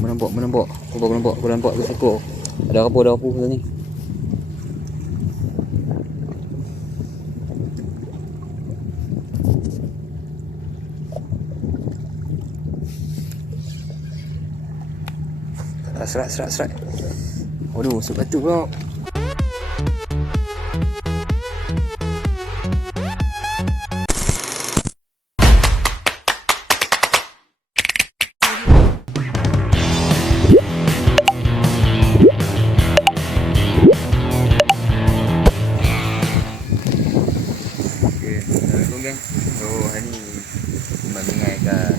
Menampak. Aku nampak ke ekor. Ada apa ni. Serat. Waduh, masuk batu kau. Assalamualaikum geng. So hari ni mengingai kat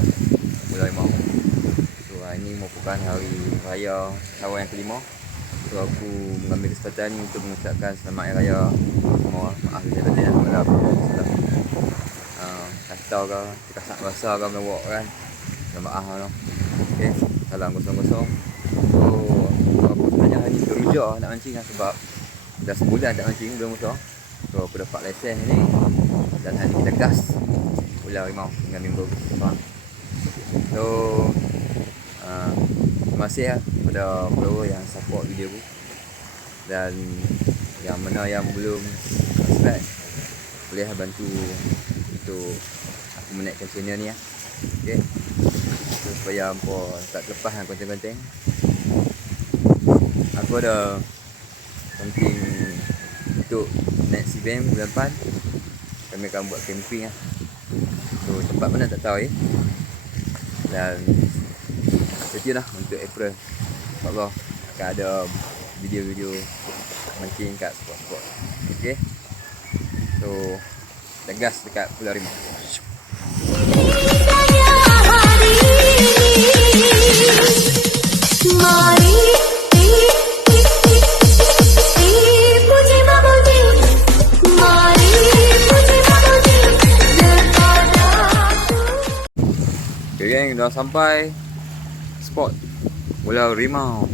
Pulau Rimau. So hari ni merupakan hari raya Lawan yang kelima. So aku mengambil kesempatan ni untuk mengucapkan selamat hari raya semua. Maaf bila batin lah kalau apa salah. Kacau ke, terkasak basah ke melawak kan. Minta maaf lah. Okay, salam kosong-kosong. So aku sebenarnya hari ni teruja nak mancing lah sebab dah sebulan tak mancing belum besar. So aku dapat lesen ni. Dan hari ni kita gas Pulau Rimau dengan member faham. So terima kasih lah kepada follower yang support video aku. Dan yang mana yang belum subscribe, boleh bantu untuk aku menaikkan channel ni lah. Okay, so, supaya hampa tak terlepas dengan konten-konten. Aku ada something untuk next event bulan depan. Kami akan buat camping lah. So tempat mana tak tahu Dan stay tune lah untuk April. InsyaAllah akan ada video-video mancing kat spot-spot. Okay, so kita gas dekat Pulau Rimau. Okay, dah sampai spot Pulau Rimau.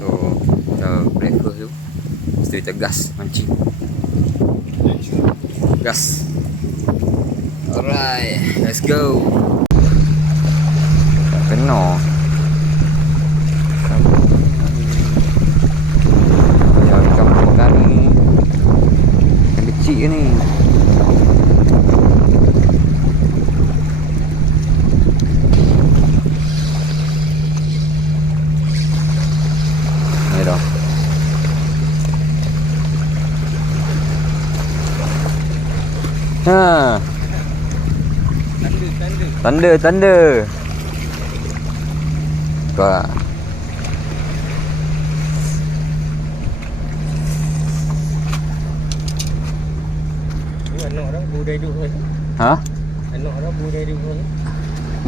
So kita breakfast tu, lepas tu kita gas mancing. Gas. Alright, let's go. Kena ya, ikan makan ni ikan kecil ke ni. Ha. Tanda. Kau. Anak dah budai duk ni. Ha? Anak dah budai duk ni.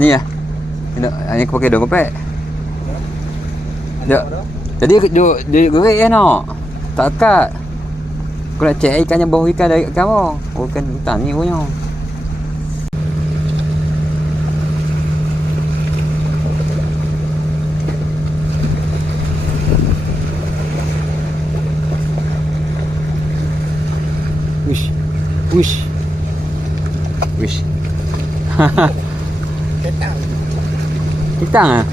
Ni ah. Ini aku pakai 2 kopek. Ya. Jadi duk gerik ya nak. Tak akat. Aku nak cek ikannya bawah ikan dari kat kamu. Oh, ikan hutan ni punya. Wish. Ketang ah.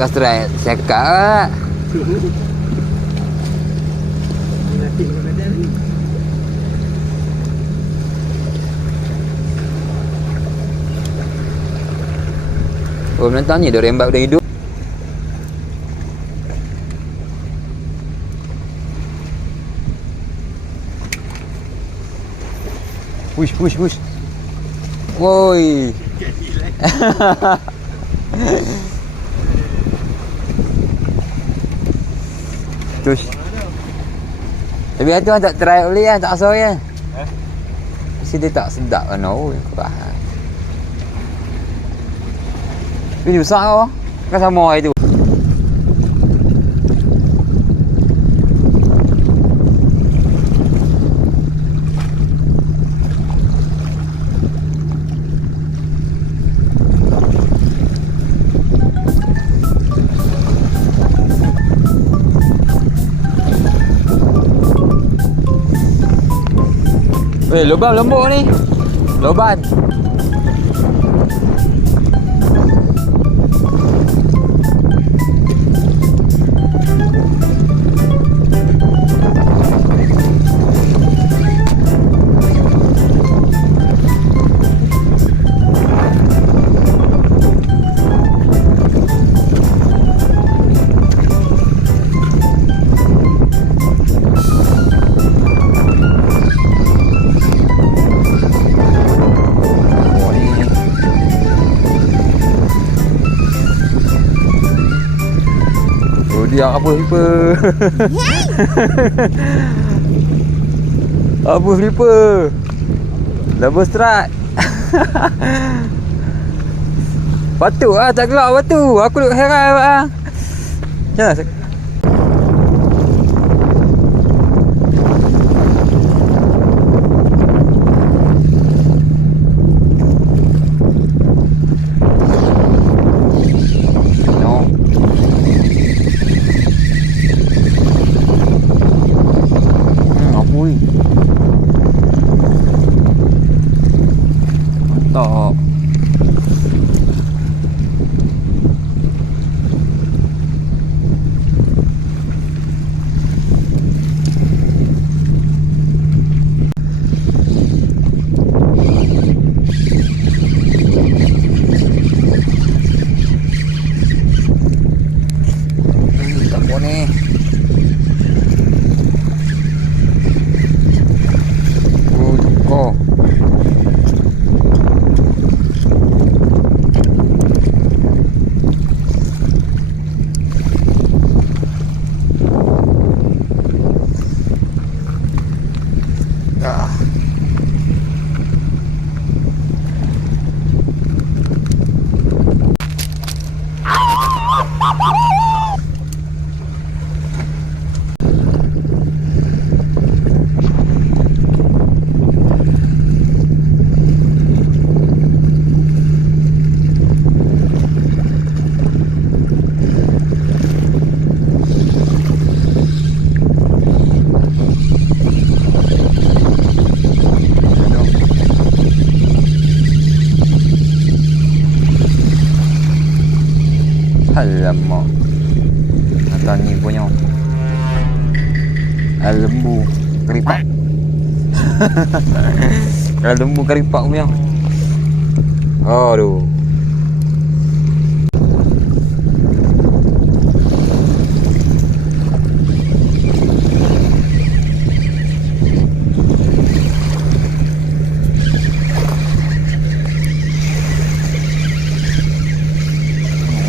Kau strike cakap lah. Oh, menentang ni dia rembak dah hidup. Push. Woi. Terus. Tapi tu tak try boleh kan, tak asal kan. Mesti dia tak sedap kan. Oh, kurang. Ini besar kau. Kan sama hari tu. Lubang lembut ni. Loban. Dia apa flipper? Apa flipper? Double strike. Patut lah tak gelap apa tu. Aku duk heran lah. Macam mana? Tak. Tak boleh ni. Oh. Alamak. Atau ni punya lembu keripak. Lembu keripak punya. Aduh.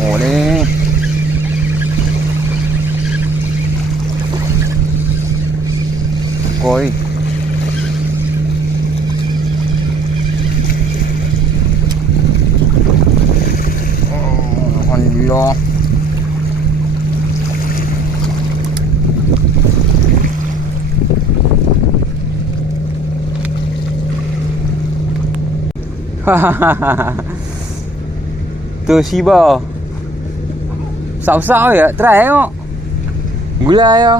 Oh ni. Koi. Alhamdulillah. Tu Shiba. Besar-besar je, try tengok. Gulai je.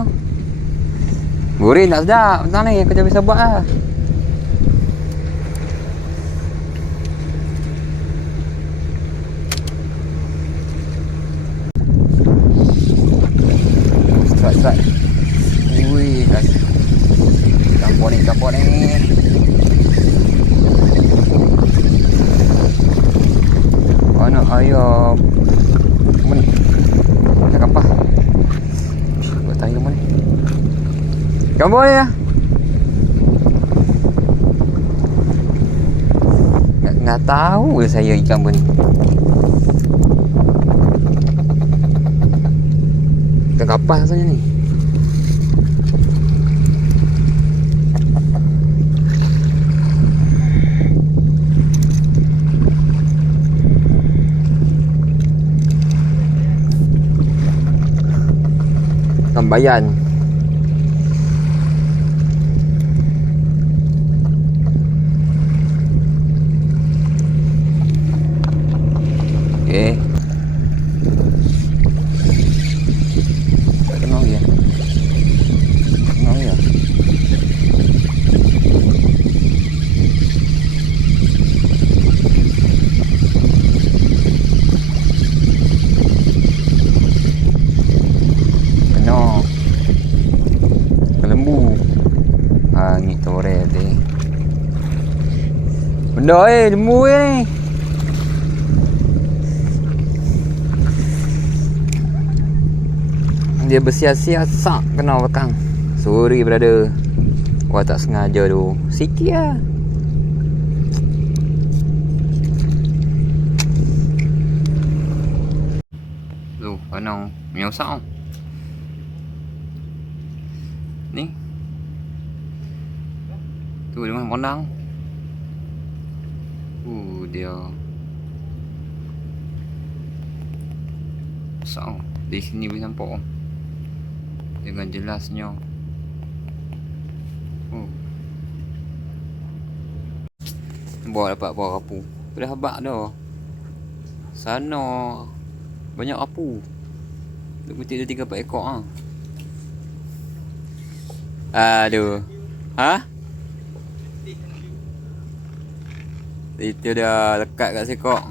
Goreng tak sedap. Macam ni aku tak bisa buat lah. Strike. Wih, campur ni. Anak ayam. Mana? Nak kapal. Buat tahi mana? Gambar ni lah. Nggak tahu ke saya ikan apa ni. Ikan kapal rasanya ni. Tambayan. Okey. Tak kenal dia. Kenal dia. Benda jemur ni. Dia bersia-sia sak kena belakang. Sorry brother. Wah tak sengaja tu. Sikit lah. Tu, panang menyosak tau. Ni. Tu dia mana pandang. Dia. Sak tau. Di sini boleh nampak tau. Dengan jelasnya. Buat dapat buah rapu. Dah habak dah. Sana banyak rapu. Duk betik dia 3-4 ekor ah. Aduh. Ha? Itu dia lekat kat sekok.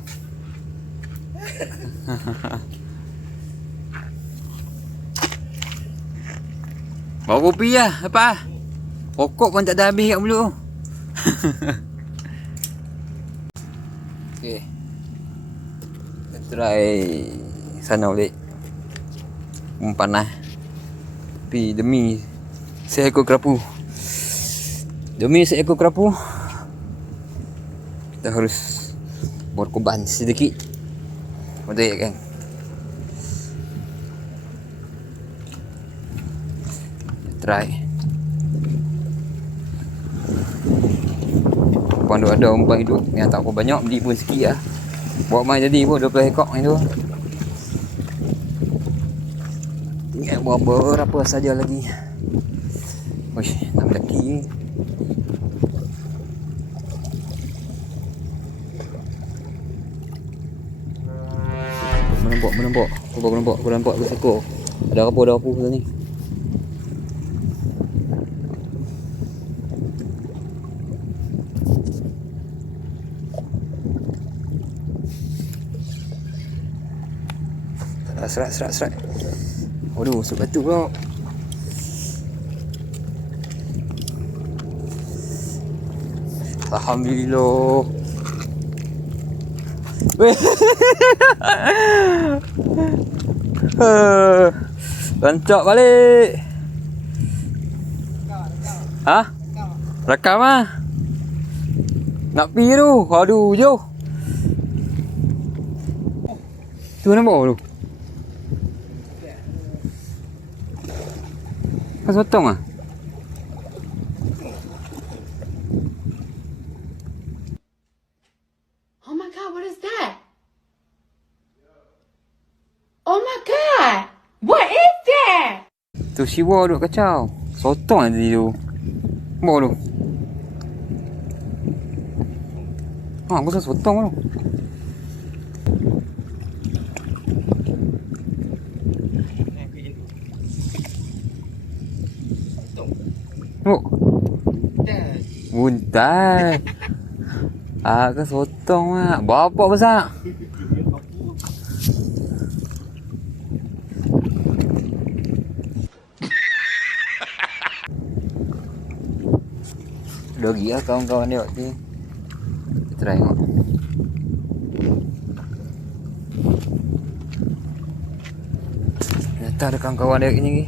Bawa kopi lah. Apa? Pokok pun tak dah habis kat mulut. Okay. Kita try sana balik. Panas. Tapi demi seekor kerapu. Demi seekor kerapu. Kita harus berkorban sedikit. Betul ya kan? Try. Umpan ada umpan hidup yang tak apa banyak, beli pun sikit lah. Buat main jadi pun 12 ekor yang tu. Ingat buat berapa saja lagi. Uish, 6 lagi. Menempok. Aku nampak ke sekor. Ada apa ni. Serat. Waduh, sebab tu pula. Alhamdulillah. Rancak balik. Ha? Rakam ah. Nak pergi tu. Aduh, jauh. Tu nampak tu. Kan sotong ah. Oh my god, what is that? Oh my god! What is that? Tu siwa duk kacau. Sotong tadi tu. Nampak tu. Aku rasa sotong tu. Oh. Buntai. Ke sotong ah. Berapa besar? Dogi lah kawan-kawan dia ni. Kita try tengok. Ternyata ada kawan-kawan dia ni.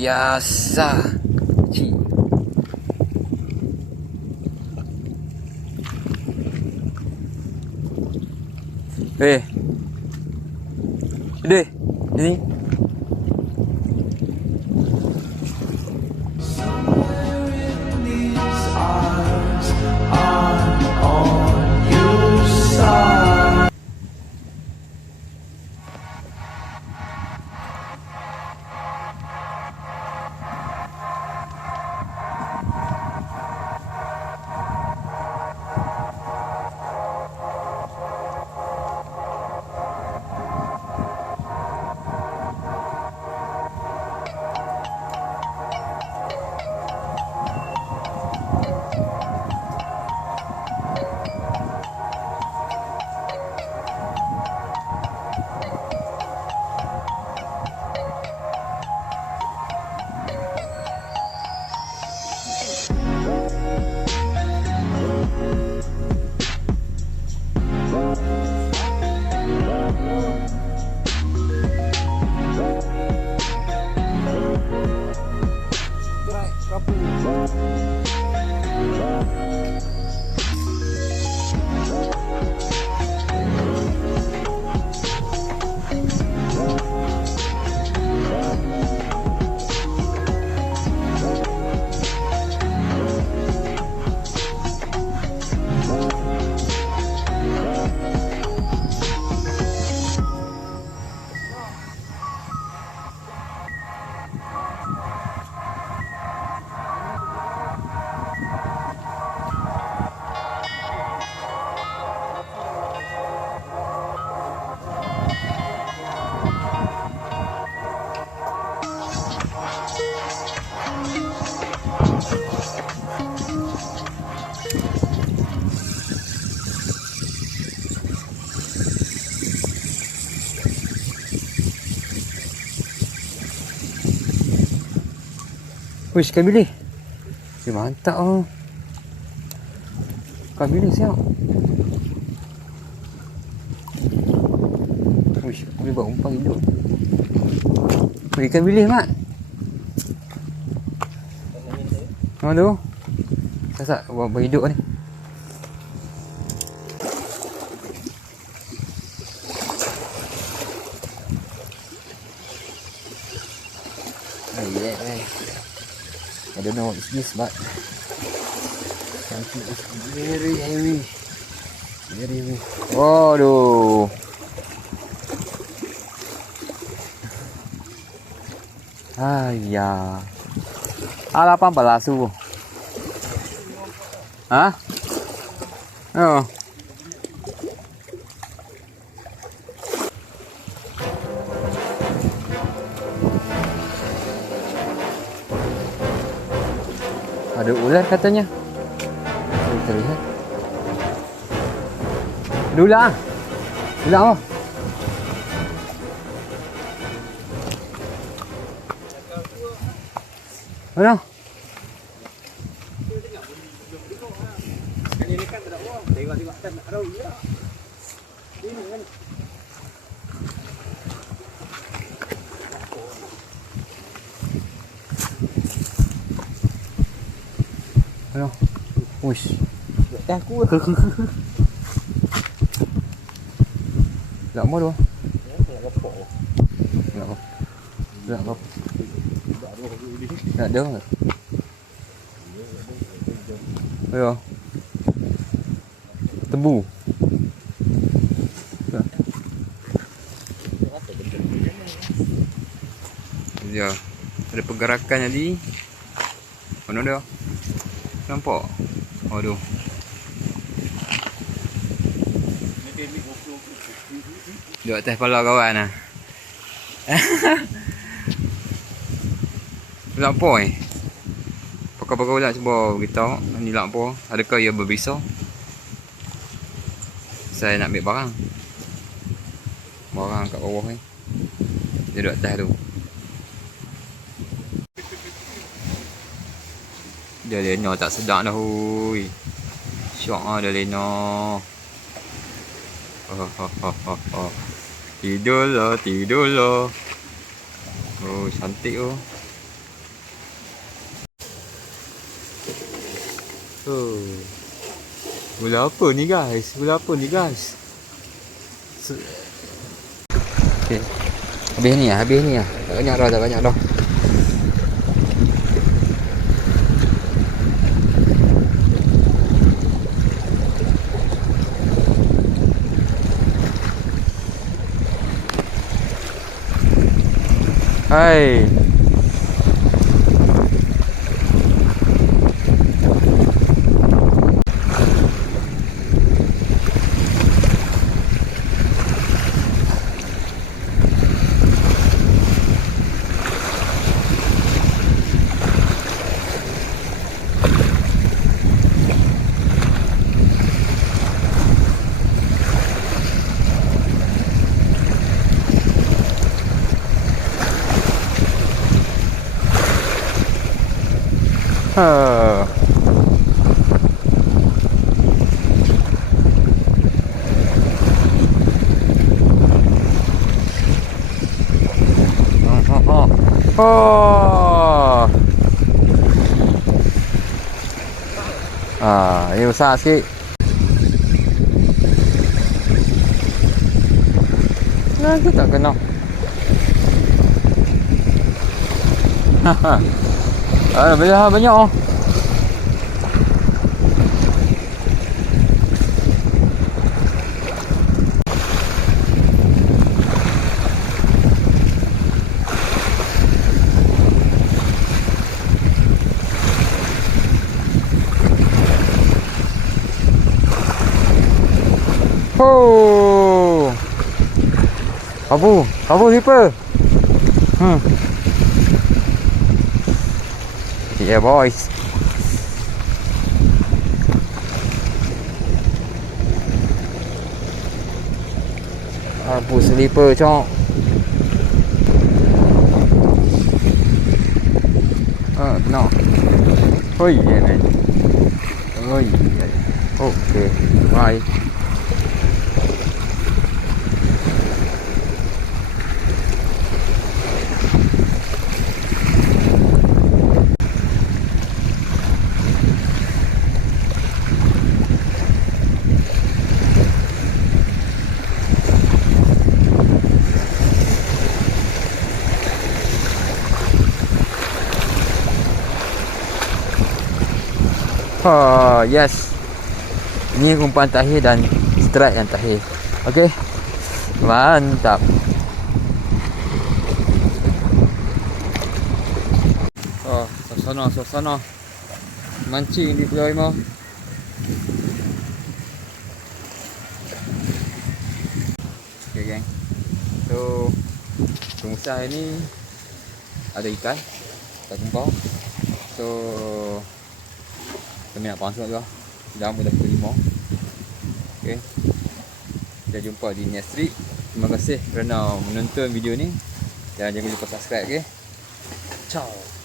Yasa. Ci. Deh. Ini. Wish, ikan bilis. Mantap oh. Ikan bilis siap. Wish, aku boleh buat umpan hidup. Ikan bilis, Mat. Mana tu? Sasak buat hidup ni. I don't know what is this, but something is very heavy. Very heavy. Waduh. Ayah. 18 tu. Hah? Oh. Ada ular katanya. Kita lihat. Ada ular. Ular apa? Mana? Ini kan tak ada uang. Tengok kan ada ular. Ini kan. Ano? Uish. Dah aku. Tak mau tu. Nak kapok. Tak apa. Tak apa. Tak ada ke? Ayo. Tebu. Ya. Ada pergerakan tadi. Mana dia? Nampak? Aduh. Duduk atas kepala kawan lah. Lak apa ni? Pakar-pakar pula cuba beritahu. Ni lak apa? Adakah ia berbisa? Saya nak ambil barang. Barang kat bawah ni. Dia duduk atas tu. Dia lena tak sedap dah hui. Syok ah dia lena. Tidurlah. Oh, cantik oh. Oh. Gula apa ni guys? Okay. Habis ni lah. Tak banyak dah. Hai. Ini besar sikit. Nah, tu tak kena. Banyak oh. Oh. Kabu zipper. Yeah boys. Kabu slipper cok. No. Oh yeah, man. Oh yeah. Okay. Bye. Oh, yes. Ini umpan terakhir dan strike yang terakhir. Okey. Mantap. Oh, suasana mancing di Pulau Rimau. Okey, geng. So, pengusaha ini ada ikan kumpau. So, kami nak pasang juga. Jam dah pukul 5. Okey. Kita jumpa di next trip. Terima kasih kerana menonton video ni. Dan jangan lupa subscribe, okey. Ciao.